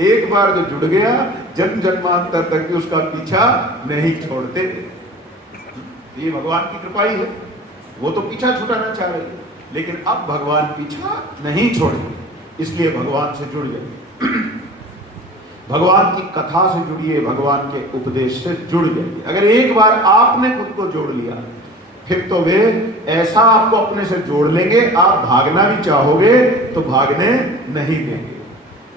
एक बार जो जुड़ गया जन्म जन्मांतर तक भी उसका पीछा नहीं छोड़ते। ये भगवान की कृपा ही है। वो तो पीछा छुटाना चाह रहे हैं, लेकिन अब भगवान पीछा नहीं छोड़ेंगे, इसलिए भगवान से जुड़ जाइए, भगवान की कथा से जुड़िए, भगवान के उपदेश से जुड़ जाइए। अगर एक बार आपने खुद को जोड़ लिया, फिर तो वे ऐसा आपको अपने से जोड़ लेंगे, आप भागना भी चाहोगे तो भागने नहीं देंगे,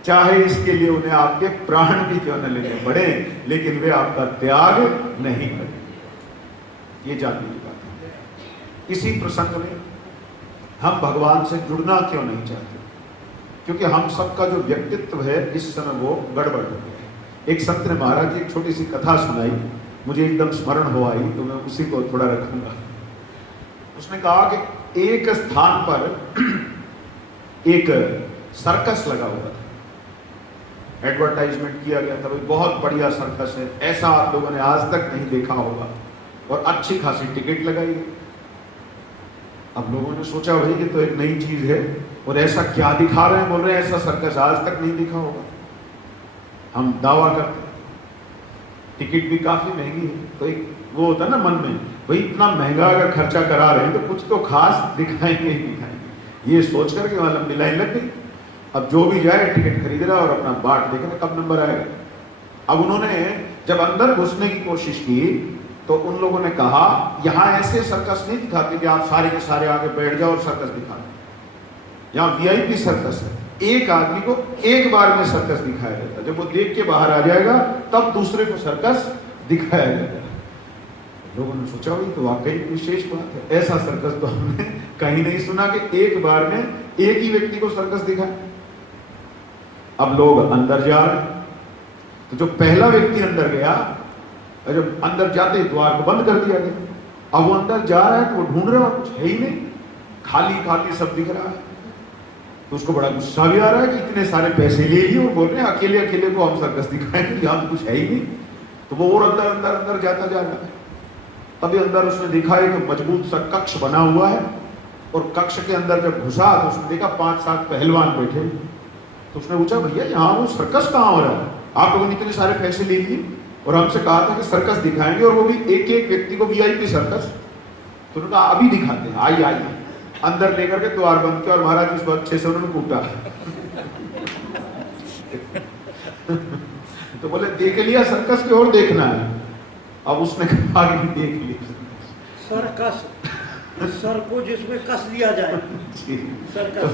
चाहे इसके लिए उन्हें आपके प्राण भी क्यों न लेने पड़े, लेकिन वे आपका त्याग नहीं करेंगे। ये जानने की बात है। इसी प्रसंग में हम भगवान से जुड़ना क्यों नहीं चाहते? क्योंकि हम सबका जो व्यक्तित्व है इस समय वो गड़बड़ हो गया है। एक संत ने महाराज जी एक छोटी सी कथा सुनाई, मुझे एकदम स्मरण हो आई, तो मैं उसी को थोड़ा रखूंगा। उसने कहा कि एक स्थान पर एक सर्कस लगा हुआ था, एडवर्टाइजमेंट किया गया था, भाई बहुत बढ़िया सर्कस है, ऐसा आप लोगों ने आज तक नहीं देखा होगा, और अच्छी खासी टिकट लगाई है। अब लोगों ने सोचा भाई ये तो एक नई चीज है, और ऐसा क्या दिखा रहे हैं, बोल रहे हैं ऐसा सर्कस आज तक नहीं दिखा होगा। हम दावा करते हैं, टिकट भी काफी महंगी है, तो एक वो होता है ना मन में, भाई इतना महंगा अगर खर्चा करा रहे हैं तो कुछ तो खास दिखाएंगे ही दिखाएंगे, ये सोच करके वहां लंबी लाइन लग गई। अब जो भी जाए टिकट खरीद रहा और अपना बाट देख रहा कब नंबर आएगा। अब उन्होंने जब अंदर घुसने की कोशिश की तो उन लोगों ने कहा यहाँ ऐसे सर्कस नहीं दिखाते कि आप सारे के सारे आगे बैठ जाओ और सर्कस दिखा, यहाँ वीआईपी सर्कस है, एक आदमी को एक बार में सर्कस दिखाया जाता है, जब वो देख के बाहर आ जाएगा तब दूसरे को सर्कस दिखाया जाएगा। लोगों ने सोचा भाई तो वाकई विशेष बात है, ऐसा सर्कस तो हमने कहीं नहीं सुना कि एक बार में एक ही व्यक्ति को सर्कस दिखाए। अब लोग अंदर जा रहे हैं, तो जो पहला व्यक्ति अंदर गया, जब अंदर जाते द्वार को बंद कर दिया गया। अब वो अंदर जा रहा है तो वो ढूंढ रहा है, कुछ है ही नहीं, खाली खाली सब दिख रहा है। तो उसको बड़ा गुस्सा भी आ रहा है कि इतने सारे पैसे ले लिए और बोल रहे हैं अकेले अकेले को हम सर्कस दिखाएंगे, यहाँ तो कुछ है ही नहीं। तो वो और अंदर अंदर अंदर जाता जा रहा है। तभी अंदर उसने देखा एक मजबूत सा कक्ष बना हुआ है, और कक्ष के अंदर जब घुसा तो उसने देखा 5-7 पहलवान बैठे। तो उसने पूछा भैया यहाँ वो सर्कस कहाँ हो रहा है, आप लोगों ने इतने सारे पैसे ले लिए और हमसे कहा था कि सर्कस दिखाएंगे, और वो भी एक एक व्यक्ति को वीआईपी सर्कस। तो उन्होंने कहा अभी दिखाते हैं, आइए आइए। अंदर लेकर के द्वार बंद किया और महाराज उस वक्त 6 से उन्होंने कूटा। तो बोले देख लिया सर्कस की ओर देखना है। अब उसने कहा कि देख लिया सर्कस, सर को जिसमें कस दिया जाए सर्कस।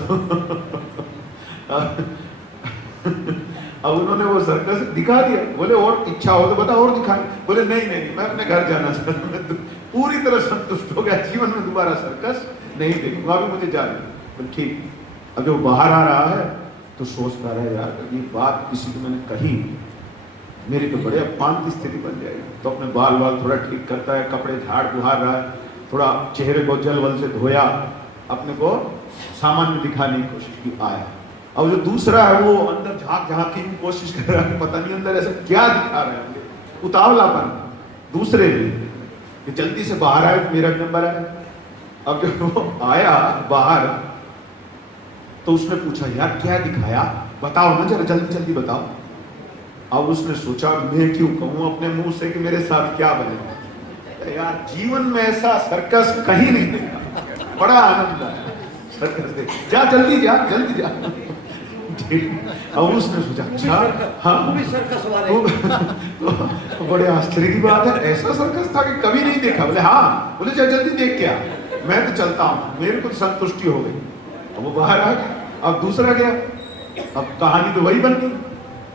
अब उन्होंने वो सर्कस दिखा दिया। बोले और इच्छा हो तो बता और दिखाएं। बोले नहीं नहीं मैं अपने घर जाना चाहता हूँ, पूरी तरह संतुष्ट हो गया, जीवन में दोबारा सर्कस नहीं देखूंगा, अभी मुझे जाना। तो ठीक, अब जो बाहर आ रहा है तो सोचता रहा यार ये बात किसी को मैंने कही, मेरी तो बड़े अपमान की स्थिति बन जाएगी। तो अपने बाल थोड़ा ठीक करता है, कपड़े झाड़ बुहार रहा है, थोड़ा चेहरे को जल वल से धोया, अपने को सामान्य दिखाने की कोशिश की, आया। अब जो दूसरा है वो अंदर झांक की कोशिश कर रहा है, पता नहीं अंदर ऐसा क्या दिखा रहा है, उतावलापन दूसरे भी कि जल्दी से बाहर आए तो मेरा भी नंबर आए। अब जब वो आया बाहर तो उसने पूछा यार क्या दिखाया, बताओ ना जरा जल्दी जल्दी बताओ। अब उसने सोचा मैं क्यों कहूँ अपने मुंह से कि मेरे साथ क्या बने, यार जीवन में ऐसा सर्कस कहीं नहीं देखा, बड़ा आनंद आया सर्कस देख, जा जल्दी जा जल्दी जा। अब उसने सोचा अच्छा हाँ भी सर्कस वाले तो बड़े आश्चर्य की बात है, ऐसा सर्कस था कि कभी नहीं देखा। बोले हाँ, बोले जा जल्दी देख के आ, मैं तो चलता हूँ, मेरे को संतुष्टि हो गई। अब वो बाहर आ गया, अब दूसरा गया, अब कहानी तो वही बन गई।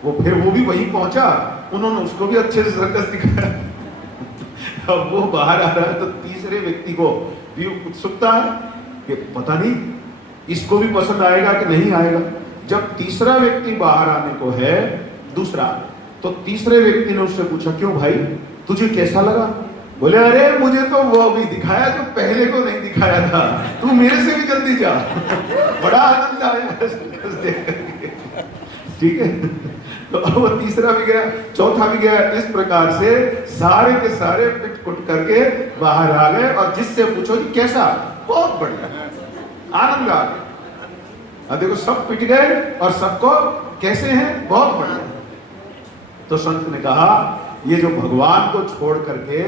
वो फिर वो भी वहीं पहुंचा, उन्होंने उसको भी अच्छे से सर्कस दिखाया। अब वो बाहर आ रहा है तो तीसरे व्यक्ति को भी उत्सुकता है कि पता नहीं इसको भी पसंद आएगा कि नहीं आएगा। जब तीसरा व्यक्ति बाहर आने को है दूसरा, तो तीसरे व्यक्ति ने उससे पूछा क्यों भाई तुझे कैसा लगा? बोले अरे मुझे तो वो भी दिखाया जो पहले को नहीं दिखाया था, तू मेरे से भी जल्दी जा। बड़ा आनंद आया सर्कस देख करके, ठीक है। तो अब वो तीसरा भी गया, चौथा भी गया, इस प्रकार से सारे के सारे पिट कुट करके बाहर आ गए। और जिससे पूछो कि कैसा, बहुत बढ़िया, आनंद आ गया। देखो सब पिट गए और सबको कैसे हैं, बहुत बढ़िया। तो संत ने कहा ये जो भगवान को छोड़ करके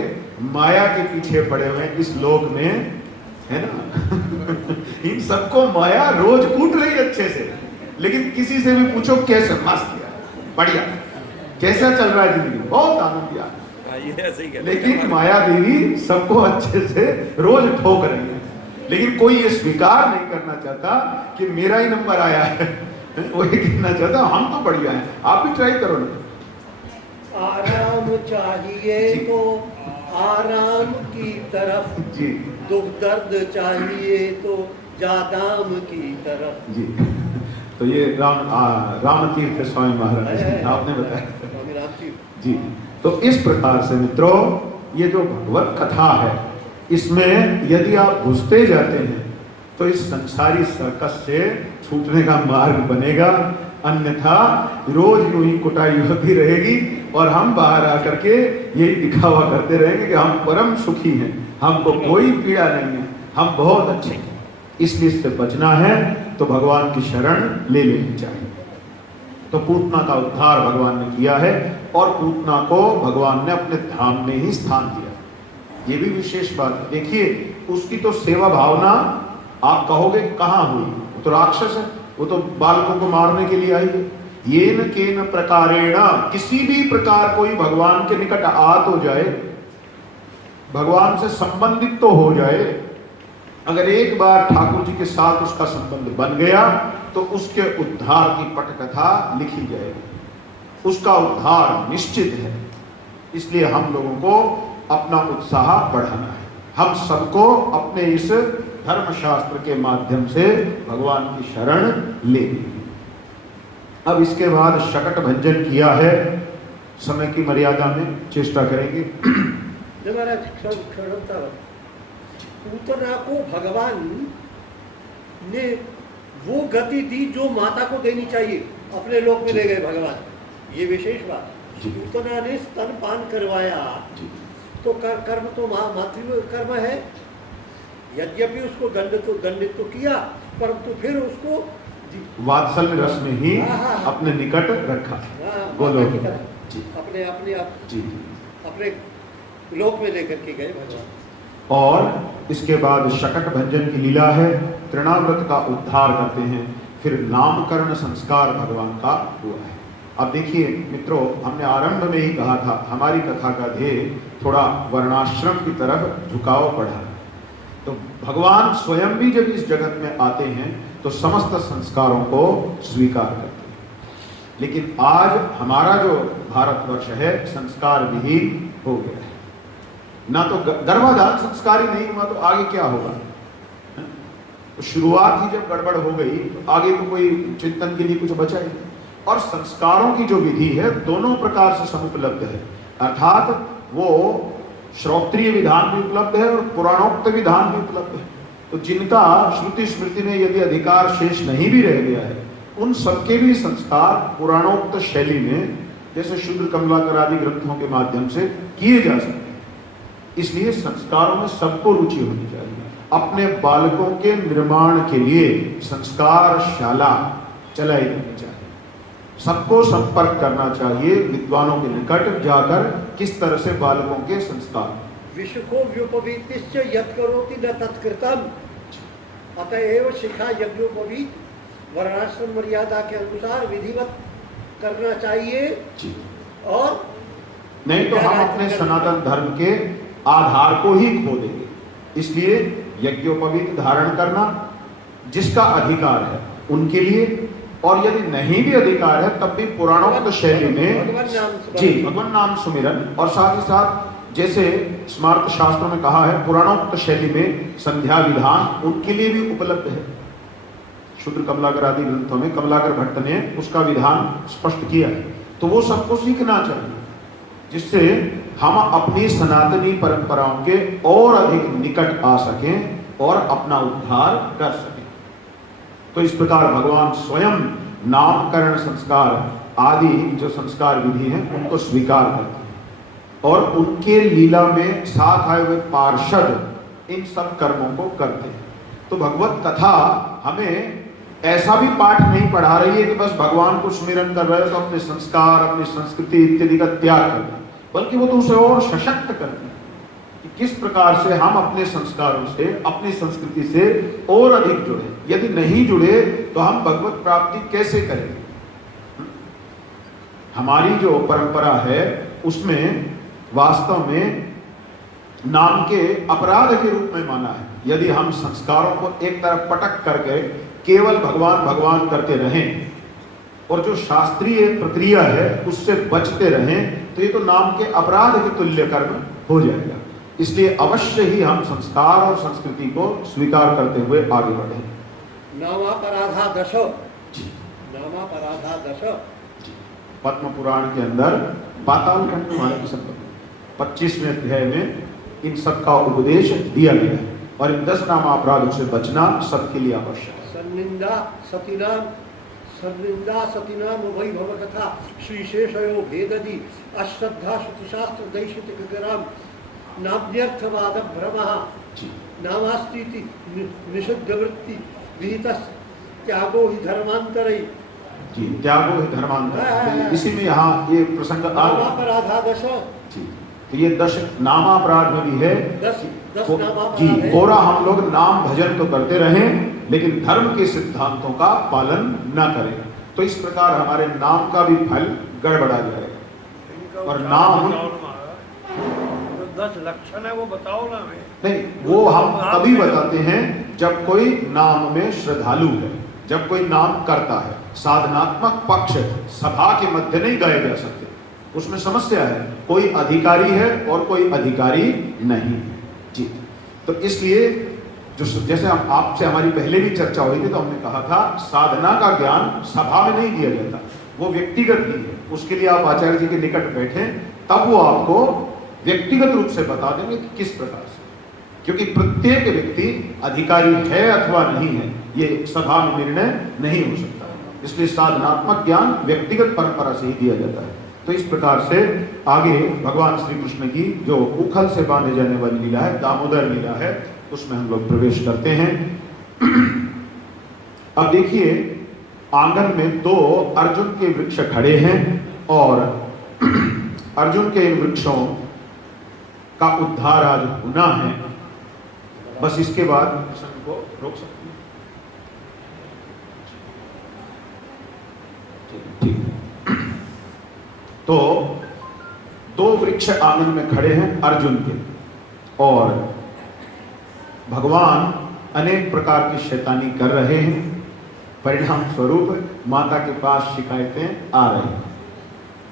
माया के पीछे पड़े हुए हैं इस लोक में, है ना, इन सबको माया रोज कूट रही अच्छे से, लेकिन किसी से भी पूछो कैसे, मस्त यार, बढ़िया, कैसा चल रहा है जिंदगी, बहुत आनंद यार, लेकिन माया देवी सबको अच्छे से रोज ठोक रही है। लेकिन कोई ये स्वीकार नहीं करना चाहता कि मेरा ही नंबर आया है, वो ये कहना चाहता हम तो बढ़िया हैं, आप भी ट्राई करो ना। आराम चाहिए तो आराम की तरफ जी, दुख दर्द चाहिए तो जादाम की तरफ जी। तो ये रामतीर्थ स्वामी महाराज आपने बताया जी। तो इस प्रकार से मित्रों ये जो भगवत कथा है इसमें यदि आप घुसते जाते हैं तो इस संसारी सर्कस से छूटने का मार्ग बनेगा, अन्यथा रोज यूं ही कुटाई होती रहेगी और हम बाहर आकर के यही दिखावा करते रहेंगे कि हम परम सुखी हैं, हमको कोई पीड़ा नहीं है, हम बहुत अच्छे हैं। इसलिए इससे बचना है तो भगवान की शरण ले लेनी चाहिए। तो पूतना का उद्धार भगवान ने किया है और पूतना को भगवान ने अपने धाम में ही स्थान दिया, ये भी विशेष बात है। देखिए उसकी तो सेवा भावना आप कहोगे कहाँ हुई, वो तो राक्षस है, वो तो बालकों को मारने के लिए आई है। ये न के न प्रकारेण, किसी भी प्रकार कोई भगवान के निकट आ तो जाए, भगवान से संबंधित तो हो जाए, अगर एक बार ठाकुर जी के साथ उसका संबंध बन गया तो उसके उद्धार की पटकथा लिखी जाएगी, उसका उद्धार निश्चित है। इसलिए हम लोगों को अपना उत्साह बढ़ाना है, हम सबको अपने इस धर्मशास्त्र के माध्यम से भगवान की शरण लेनी। अब इसके बाद शकट भंजन किया है, समय की मर्यादा में चेष्टा करेंगे। पूतना को भगवान ने वो गति दी जो माता को देनी चाहिए, अपने लोक में ले गए भगवान, ये विशेष बात। पूतना ने स्तनपान करवाया तो कर्म तो मातृ कर्म है, यद्यपि उसको दंडित तो किया, परंतु फिर उसको वात्सल्य रस में ही अपने निकट रखा। बोलो जी, अपने लोक में लेकर के गए भगवान। और इसके बाद शकट भंजन की लीला है, तृणाव्रत का उद्धार करते हैं, फिर नामकरण संस्कार भगवान का हुआ है। अब देखिए मित्रों, हमने आरंभ में ही कहा था हमारी कथा का ध्येय थोड़ा वर्णाश्रम की तरफ झुकाव बढ़ा। तो भगवान स्वयं भी जब इस जगत में आते हैं तो समस्त संस्कारों को स्वीकार करते हैं, लेकिन आज हमारा जो भारतवर्ष है संस्कार विहीन हो गया है। ना तो गर्भाधान संस्कार ही नहीं हुआ तो आगे क्या होगा? तो शुरुआत ही जब गड़बड़ हो गई तो आगे तो कोई चिंतन के लिए कुछ बचा ही नहीं। और संस्कारों की जो विधि है दोनों प्रकार से समुपलब्ध है, अर्थात वो श्रोत्रिय विधान भी उपलब्ध है और पुराणोक्त विधान भी उपलब्ध है। तो जिनका श्रुति स्मृति में यदि अधिकार शेष नहीं भी रह गया है उन सबके भी संस्कार पुराणोक्त शैली में जैसे शूद्र कमलाकर आदि ग्रंथों के माध्यम से किए जा सकते हैं। इसलिए संस्कारों में सबको रुचि होनी चाहिए। अपने बालकों के निर्माण के लिए संस्कार शाला चलाई जानी चाहिए, सबको संपर्क करना चाहिए विद्वानों के निकट जाकर किस तरह से बालकों के संस्कार। विश्व को व्युपवीतिश्च यत् करोति न तत्कृतम्, अतएव शिखा यज्ञोपवीत वर्णाश्रम मर्यादा के अनुसार विधिवत करना चाहिए। और नहीं तो हम अपने सनातन धर्म के आधार को ही खो देंगे। इसलिए यज्ञोपवीत धारण करना जिसका अधिकार है उनके लिए, और यदि नहीं भी अधिकार है तब भी पुराणोक्त शैली में भगवान नाम सुमिरन, और साथ ही साथ जैसे स्मार्त शास्त्रों में कहा है पुराणोक्त शैली में संध्या विधान उनके लिए भी उपलब्ध है। शूद्र कमलाकर आदि ग्रंथों में कमलाकर भट्ट ने उसका विधान स्पष्ट किया है। तो वो सबको सीखना चाहिए जिससे हम अपनी सनातनी परंपराओं के और अधिक निकट आ सकें और अपना उद्धार कर सकें। तो इस प्रकार भगवान स्वयं नामकरण संस्कार आदि जो संस्कार विधि है उनको स्वीकार करते हैं और उनके लीला में साथ आए हुए पार्षद इन सब कर्मों को करते हैं। तो भगवत कथा हमें ऐसा भी पाठ नहीं पढ़ा रही है कि बस भगवान को स्मरण कर रहे हो तो अपने संस्कार, अपनी संस्कृति इत्यादि का त्याग कर, बल्कि वो तो उसे और सशक्त करती है कि किस प्रकार से हम अपने संस्कारों से, अपनी संस्कृति से और अधिक जुड़े। यदि नहीं जुड़े तो हम भगवत प्राप्ति कैसे करेंगे? हमारी जो परंपरा है उसमें वास्तव में नाम के अपराध के रूप में माना है। यदि हम संस्कारों को एक तरफ पटक करके केवल भगवान भगवान करते रहें और जो शास्त्रीय प्रक्रिया है उससे बचते रहें तो ये तो नाम के अपराध के तुल्य कर्म हो जाएगा। इसलिए अवश्य ही हम संस्कार और संस्कृति को स्वीकार करते हुए आगे बढ़े। नामापराधा दश, नामापराधा दश। पद्म पुराण के अंदर पाताल खंड में हमारे 25वें अध्याय में इन सब का उपदेश दिया गया है और इन 10 नाम अपराधों से बचना सबके लिए आवश्यक है। सन्निंदा सतीनाम वैभव कथा श्रीशेषयो भेदति अश्रद्धा श्रुतिशास्त्र दैशितिकराम नाम्यर्थवाद भ्रमः नामास्तीति निषिद्ध वृत्ति विहितः त्यागो ही धर्मांतरै। जी, त्यागो ही धर्मांतर, इसी में यहाँ ये प्रसंग नामापराधादश। तो ये 10 नामापराध में भी है। 10 नामापराध जी, है। पूरा हम लोग नाम भजन तो करते रहें लेकिन धर्म के सिद्धांतों का पालन न करें तो इस प्रकार हमारे नाम का भी फल गड़बड़ा जाएगा। और नाम 10 लक्षण है वो बताओ ना हमें। नहीं, वो हम तभी बताते हैं जब कोई नाम में श्रद्धालु है, जब कोई नाम करता है। साधनात्मक पक्ष सभा के मध्य नहीं गाए जा सकते, उसमें समस्या है। कोई अधिकारी है और कोई अधिकारी नहीं है। जी, तो इसलिए जो जैसे हम आपसे हमारी पहले भी चर्चा हुई थी तो हमने कहा था साधना का ज्ञान सभा में नहीं दिया जाता, वो व्यक्तिगत ही है। उसके लिए आप आचार्य जी के निकट बैठें तब वो आपको व्यक्तिगत रूप से बता देंगे कि किस प्रकार से, क्योंकि प्रत्येक व्यक्ति अधिकारी है अथवा नहीं है ये सभा में निर्णय नहीं हो सकता। इसलिए साधनात्मक ज्ञान व्यक्तिगत परंपरा से ही दिया जाता है। तो इस प्रकार से आगे भगवान श्री कृष्ण की जो उखल से बांधे जाने वाली लीला है, दामोदर लीला है, उसमें हम लोग प्रवेश करते हैं। अब देखिए, आंगन में 2 अर्जुन के वृक्ष खड़े हैं और अर्जुन के इन वृक्षों का उद्धार आज होना है। बस इसके बाद प्रसंग को रोक सकते हैं। ठीक, तो 2 वृक्ष आंगन में खड़े हैं अर्जुन के और भगवान अनेक प्रकार की शैतानी कर रहे हैं। परिणाम स्वरूप माता के पास शिकायतें आ रही हैं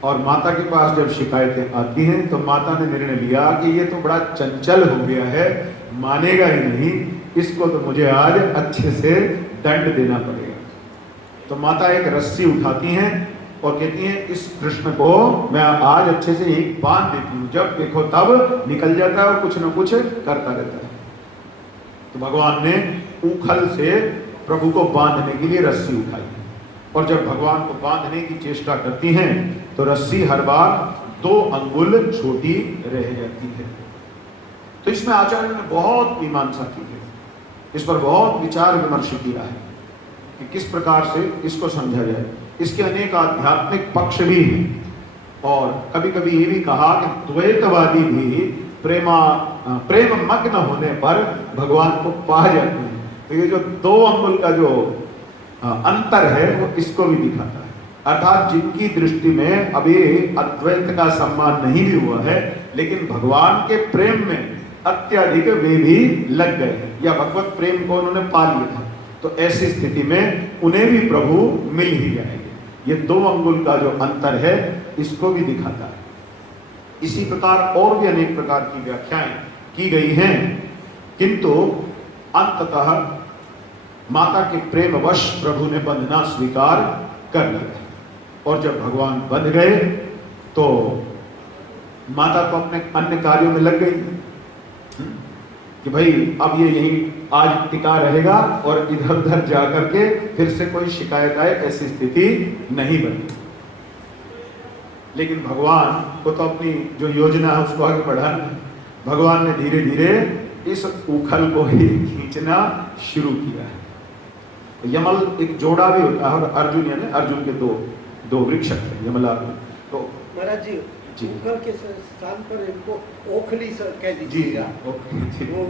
और माता के पास जब शिकायतें आती हैं तो माता ने निर्णय लिया कि ये तो बड़ा चंचल हो गया है, मानेगा ही नहीं, इसको तो मुझे आज अच्छे से दंड देना पड़ेगा। तो माता एक रस्सी उठाती हैं और कहती हैं इस कृष्ण को मैं आज अच्छे से यही बांध देती हूँ, जब देखो तब निकल जाता है और कुछ न कुछ करता रहता है। तो भगवान ने उखल से प्रभु को बांधने के लिए रस्सी उठाई और जब भगवान को बांधने की चेष्टा करती हैं तो रस्सी हर बार 2 अंगुल छोटी रह जाती है। तो इसमें आचार्य ने बहुत मीमांसा की है, इस पर बहुत विचार विमर्श किया है कि किस प्रकार से इसको समझा जाए। इसके अनेक आध्यात्मिक पक्ष भी हैं और कभी कभी ये भी कहा कि द्वैतवादी भी प्रेम मग्न होने पर भगवान को पा जाते हैं। तो ये जो 2 अंगुल का जो अंतर है वो इसको भी दिखाता है। अर्थात जिनकी दृष्टि में अभी अद्वैत का सम्मान नहीं भी हुआ है लेकिन भगवान के प्रेम में अत्यधिक वे भी लग गए हैं या भगवत प्रेम को उन्होंने पा लिया है, तो ऐसी स्थिति में उन्हें भी प्रभु मिल ही जाएंगे। ये 2 अंगुल का जो अंतर है इसको भी दिखाता है। इसी प्रकार और भी अनेक प्रकार की व्याख्याएं की गई हैं, किंतु अंततः माता के प्रेमवश प्रभु ने बंधना स्वीकार कर लिया और जब भगवान बंध गए तो माता तो अपने अन्य कार्यों में लग गई कि भाई अब ये यहीं आज टिका रहेगा और इधर उधर जाकर के फिर से कोई शिकायत आए ऐसी स्थिति नहीं बनी। लेकिन भगवान को तो अपनी जो योजना है उसको आगे बढ़ाना है। भगवान ने धीरे धीरे इस उखल को ही खींचना शुरू किया है यमल एक जोड़ा भी होता है और अर्जुन यानी अर्जुन के दो वृक्ष थे यमला। तो महाराज जी जी। उखल के स्थान पर इनको ओखली कह जी दीजिएगा। जी वो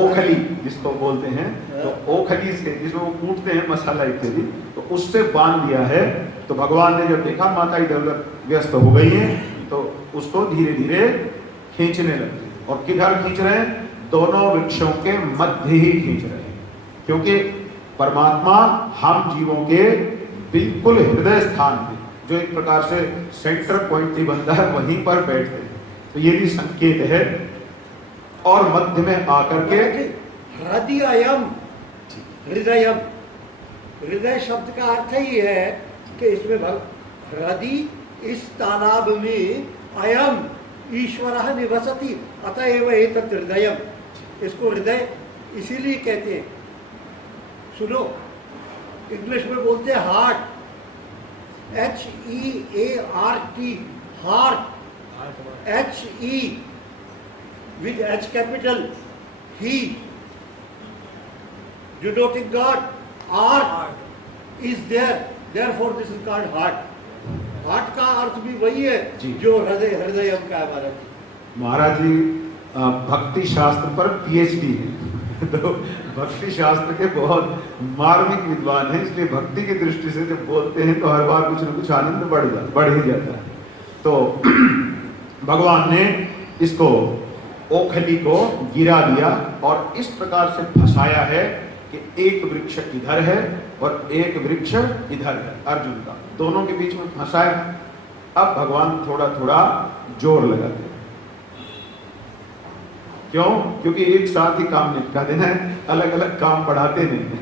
ओखली जिसको बोलते हैं, तो ओखली से जिसमें वो कूटते हैं मसाला इत्यादि, तो उससे बांध दिया है। तो भगवान ने जब देखा माता इधर व्यस्त हो गई है तो उसको धीरे धीरे खींचने लगे। और किधर खींच रहे हैं? दोनों वृक्षों के मध्य ही खींच रहे हैं, क्योंकि परमात्मा हम जीवों के बिल्कुल हृदय स्थान पे, जो एक प्रकार से सेंटर पॉइंट ही बनता है, वहीं पर बैठते हैं। तो ये भी संकेत है। और मध्य में आकर के हृदयम, हृदयम, हृदय शब्द का अर्थ ही है कि इसमें हृदय, इस तालाब में अयम ईश्वरः निवसति अतएव एतत् हृदयम, इसको हृदय इसीलिए कहते हैं। सुनो, इंग्लिश में बोलते हैं heart, HEART, heart, HE with H capital, he, denoting God, art is there, therefore this is called heart. Heart का अर्थ भी वही है जी। जो हृदयम का है। महाराज जी भक्ति शास्त्र पर PhD है तो भक्ति शास्त्र के बहुत मार्मिक विद्वान हैं, इसलिए भक्ति की दृष्टि से जब बोलते हैं तो हर बार कुछ न कुछ आनंद बढ़ ही जाता है। तो भगवान ने इसको ओखली को गिरा दिया और इस प्रकार से फंसाया है कि एक वृक्ष इधर है और एक वृक्ष इधर है अर्जुन का, दोनों के बीच में फंसाया। अब भगवान थोड़ा थोड़ा जोर लगाते हैं। क्यों? क्योंकि एक साथ ही काम निपटा देना है, अलग अलग काम बढ़ाते नहीं है।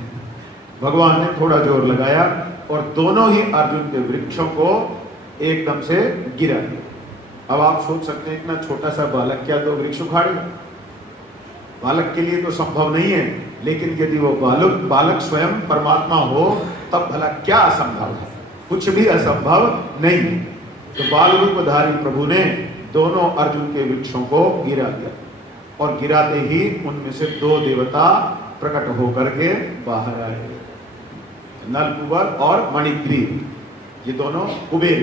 भगवान ने थोड़ा जोर लगाया और दोनों ही अर्जुन के वृक्षों को एकदम से गिरा दिया। अब आप सोच सकते हैं इतना छोटा सा बालक क्या दो वृक्ष उखाड़ेगा? बालक के लिए तो संभव नहीं है, लेकिन यदि वो बालक स्वयं परमात्मा हो तब भला क्या असंभव है? कुछ भी असंभव नहीं है। तो बाल रूपधारी प्रभु ने दोनों अर्जुन के वृक्षों को गिरा दिया और गिराते ही उनमें से दो देवता प्रकट होकर के बाहर आए, नलकुबर और मणिग्रीव। ये दोनों कुबेर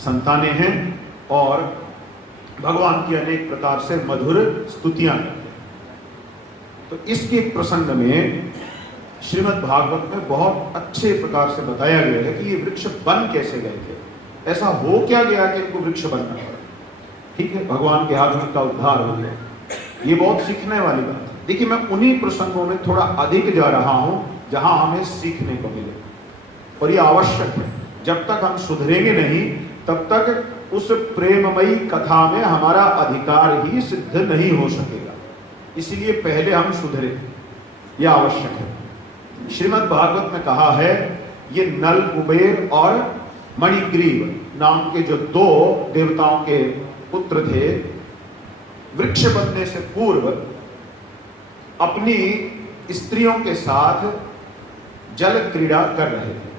संतानें हैं और भगवान की अनेक प्रकार से मधुर स्तुतियां करते हैं। तो इसके प्रसंग में श्रीमद् भागवत में बहुत अच्छे प्रकार से बताया गया है कि ये वृक्ष बन कैसे गए थे, ऐसा हो क्या गया कि इनको वृक्ष बनना पड़ा। ठीक है, भगवान के हाथ में का उद्धार हो गया, ये बहुत सीखने वाली बात है। देखिए, मैं उन्हीं प्रसंगों में थोड़ा अधिक जा रहा हूं जहां हमें सीखने को मिले, और ये आवश्यक है। जब तक हम सुधरेंगे नहीं तब तक उस प्रेममयी कथा में हमारा अधिकार ही सिद्ध नहीं हो सकेगा। इसलिए पहले हम सुधरे, यह आवश्यक है। श्रीमद् भागवत में कहा है ये नल कुबेर और मणिग्रीव नाम के जो दो देवताओं के पुत्र थे, वृक्ष बनने से पूर्व अपनी स्त्रियों के साथ जल क्रीड़ा कर रहे थे।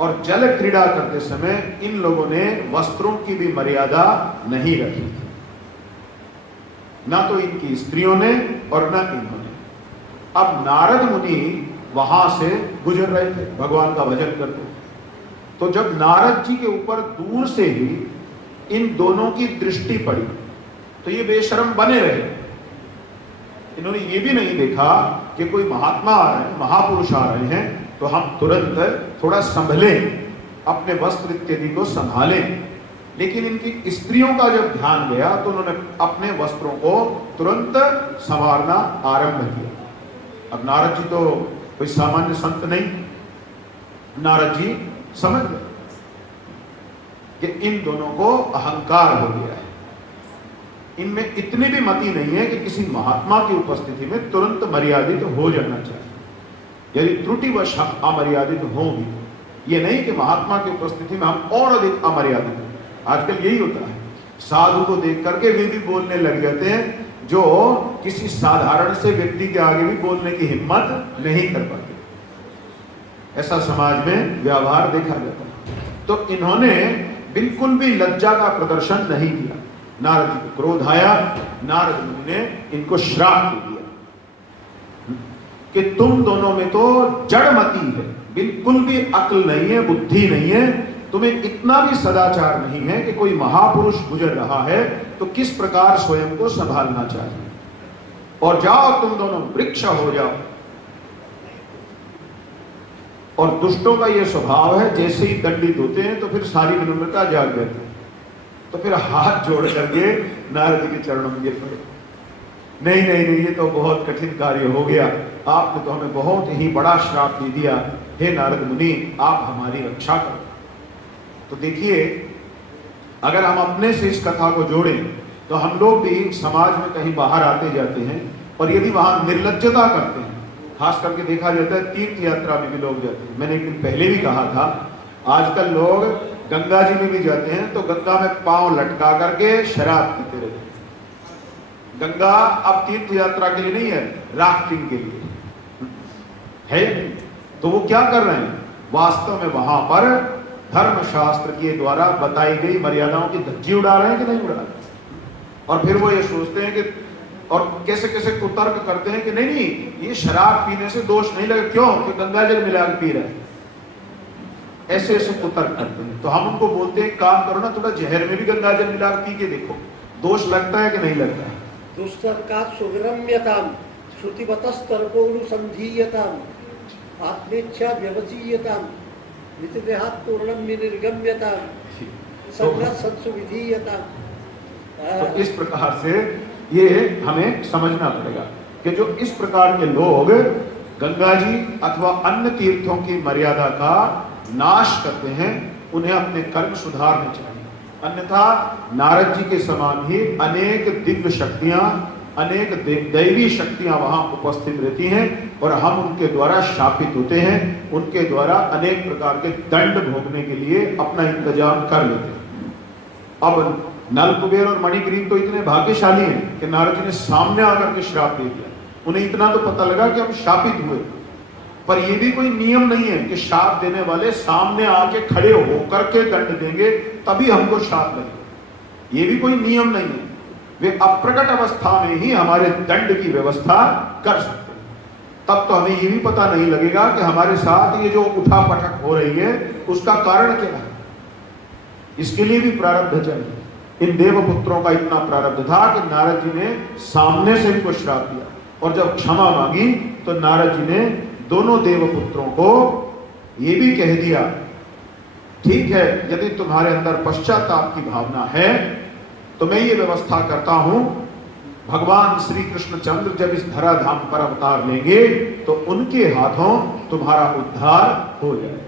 और जल क्रीड़ा करते समय इन लोगों ने वस्त्रों की भी मर्यादा नहीं रखी थी, ना तो इनकी स्त्रियों ने और ना इन्होंने। अब नारद मुनि वहां से गुजर रहे थे, भगवान का भजन करते। तो जब नारद जी के ऊपर दूर से ही इन दोनों की दृष्टि पड़ी तो ये बेशर्म बने रहे। इन्होंने ये भी नहीं देखा कि कोई महात्मा आ रहे हैं, महापुरुष आ रहे हैं, तो हम तुरंत थोड़ा संभलें, अपने वस्त्र इत्यादि को संभालें। लेकिन इनकी स्त्रियों का जब ध्यान गया तो उन्होंने अपने वस्त्रों को तुरंत संवारना आरंभ किया। अब नारद जी तो कोई सामान्य संत नहीं, नारद जी समझ गए कि इन दोनों को अहंकार हो गया है, इनमें इतनी भी मति नहीं है कि किसी महात्मा की उपस्थिति में तुरंत मर्यादित हो जाना चाहिए। यदि त्रुटिवश हम अमर्यादित होंगे, ये नहीं कि महात्मा की उपस्थिति में हम और अधिक अमर्यादित हों। आजकल यही होता है, साधु को देख करके वे भी बोलने लग जाते हैं जो किसी साधारण से व्यक्ति के आगे भी बोलने की हिम्मत नहीं कर पाते। ऐसा समाज में व्यवहार देखा जाता है। तो इन्होंने बिल्कुल भी लज्जा का प्रदर्शन नहीं किया। नारद जी को क्रोध आया, नारद मुनि ने इनको श्राप दे दिया। कि तुम दोनों में तो जड़मती है, बिल्कुल भी अक्ल नहीं है, बुद्धि नहीं है, तुम्हें इतना भी सदाचार नहीं है कि कोई महापुरुष गुजर रहा है तो किस प्रकार स्वयं को संभालना चाहिए। और जाओ तुम दोनों वृक्ष हो जाओ। और दुष्टों का यह स्वभाव है, जैसे ही दंडित होते हैं तो फिर सारी विनम्रता जाग जाती है, तो फिर हाथ जोड़ करके नारद जी के चरणों में गिर पड़े। नहीं नहीं नहीं, ये तो बहुत कठिन कार्य हो गया, आपने तो हमें बहुत ही बड़ा श्राप दे दिया, हे नारद मुनि आप हमारी रक्षा करो। तो देखिए, अगर हम अपने से इस कथा को जोड़ें तो हम लोग भी समाज में कहीं बाहर आते जाते हैं और यदि वहां निर्लज्जता करते हैं, खास करके देखा जाता है तीर्थ यात्रा में भी लोग जाते हैं। मैंने एक दिन पहले भी कहा था, आजकल लोग गंगा जी में भी जाते हैं तो गंगा में पांव लटका करके शराब पीते रहते हैं। गंगा अब तीर्थ यात्रा के लिए नहीं है, राफ्टिंग के लिए है। तो वो क्या कर रहे हैं, वास्तव में वहां पर धर्मशास्त्र के द्वारा बताई गई मर्यादाओं की धज्जी उड़ा रहे हैं कि नहीं उड़ा रहे। और फिर वो ये सोचते हैं कि, और कैसे कैसे कुतर्क करते हैं कि नहीं नहीं ये शराब पीने से दोष नहीं लगे, क्यों कि गंगा जल मिला के पी रहे हैं, ऐसे ऐसे कुतर्क करते हैं। तो हम उनको बोलते हैं काम करो ना, थोड़ा जहर में भी गंगा जल मिला के पी के देखो, दोष लगता है कि नहीं लगता है। दुस्तर्कात् सुविरम्यताम् श्रुतिवतस्तर्कोऽनुसन्धीयताम् आत्मेच्छा व्यवसीयताम् नित्यदेहात् पूर्णं विनिर्गम्यताम् संगत सत्सु विधीयताम्। तो इस प्रकार से ये हमें समझना पड़ेगा कि जो इस प्रकार के लोग गंगा जी अथवा अन्य तीर्थों की मर्यादा का नाश करते हैं, उन्हें अपने कर्म सुधारने चाहिए। अन्यथा नारद जी के समान ही अनेक दिव्य शक्तियां, अनेक दैवी शक्तियां वहां उपस्थित रहती हैं और हम उनके द्वारा शापित होते हैं, उनके द्वारा अनेक प्रकार के दंड भोगने के लिए अपना इंतजाम कर लेते हैं। अब नल कुबेर और मणिग्रीव तो इतने भाग्यशाली हैं कि नारद जी ने सामने आकर के श्राप दे दिया। उन्हें इतना तो पता लगा कि हम शापित हुए, पर यह भी कोई नियम नहीं है कि शाप देने वाले सामने आके खड़े होकर के दंड देंगे तभी हमको शाप लगे, ये भी कोई नियम नहीं है। वे अप्रकट अवस्था में ही हमारे दंड की व्यवस्था कर सकते हैं। तब तो हमें ये भी पता नहीं लगेगा कि हमारे साथ ये जो उठा पटक हो रही है उसका कारण क्या है। इसके लिए भी प्रारब्ध चाहिए। इन देवपुत्रों का इतना प्रारब्ध था कि नारद जी ने सामने से इनको श्राप दिया और जब क्षमा मांगी तो नारद जी ने दोनों देवपुत्रों को ये भी कह दिया, ठीक है यदि तुम्हारे अंदर पश्चाताप की भावना है तो मैं ये व्यवस्था करता हूं, भगवान श्री कृष्णचंद्र जब इस धराधाम पर अवतार लेंगे तो उनके हाथों तुम्हारा उद्धार हो जाएगा।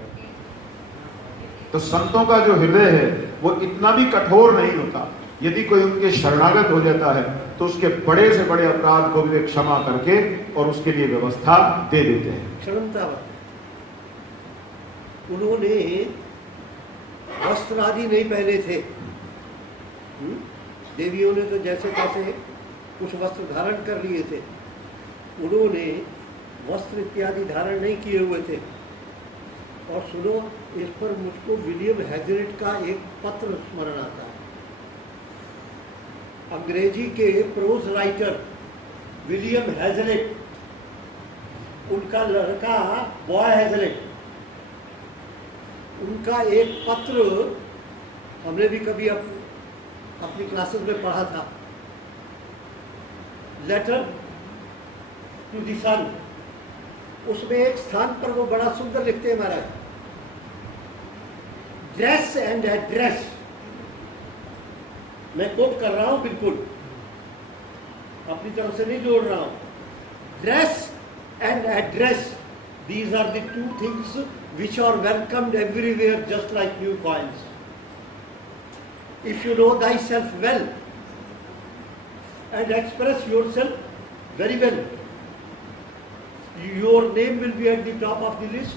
तो संतों का जो हृदय है वो इतना भी कठोर नहीं होता। यदि कोई उनके शरणागत हो जाता है तो उसके बड़े से बड़े अपराध को भी क्षमा करके और उसके लिए व्यवस्था दे देते हैं। उन्होंने वस्त्र आदि नहीं पहने थे। देवियों ने तो जैसे तैसे कुछ वस्त्र धारण कर लिए थे, उन्होंने वस्त्र इत्यादि धारण नहीं किए हुए थे। और सुनो, इस पर मुझको विलियम हैजलिट का एक पत्र स्मरण आता है। अंग्रेजी के प्रोज राइटर विलियम हैजलिट, उनका लड़का बॉय हैजलिट, उनका एक पत्र हमने भी कभी अपनी क्लासेस में पढ़ा था, लेटर टू द सन। उसमें एक स्थान पर वो बड़ा सुंदर लिखते हैं महाराज, ड्रेस एंड एड्रेस, मैं कोट कर रहा हूं, बिल्कुल अपनी तरफ से नहीं जोड़ रहा हूं। Dress and address, these are the two things which are welcomed everywhere just like new coins. If you know thyself well and express yourself very well, your name will be at the top of the list.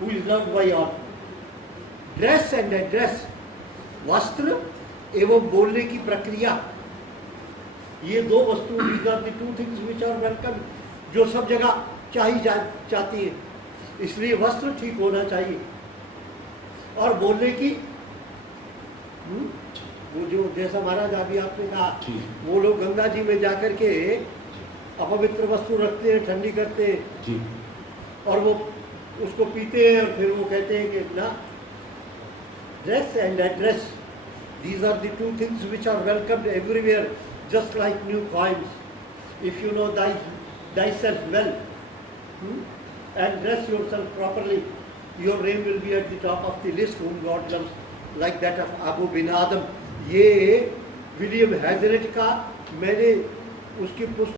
Who is loved by all. Dress and address, वस्त्र एवं बोलने की प्रक्रिया, ये दो वस्तु, these are the two things which are welcome, जो सब जगह चाहती है। इसलिए वस्त्र ठीक होना चाहिए। और बोलने की वो जो जैसा महाराज अभी आपने कहा, वो लोग गंगा जी में जाकर के अपवित्र वस्तु रखते हैं, ठंडी करते हैं, जी और वो उसको पीते हैं और फिर वो कहते हैं कि ना, dress and address, these are the two things which are welcomed everywhere, just like new coins. If you know thyself well, and dress yourself properly, your name will be at the top of the list whom God loves, like that of Abu bin Adam. ये William हैजरेट का मैंने उसकी पुस्तक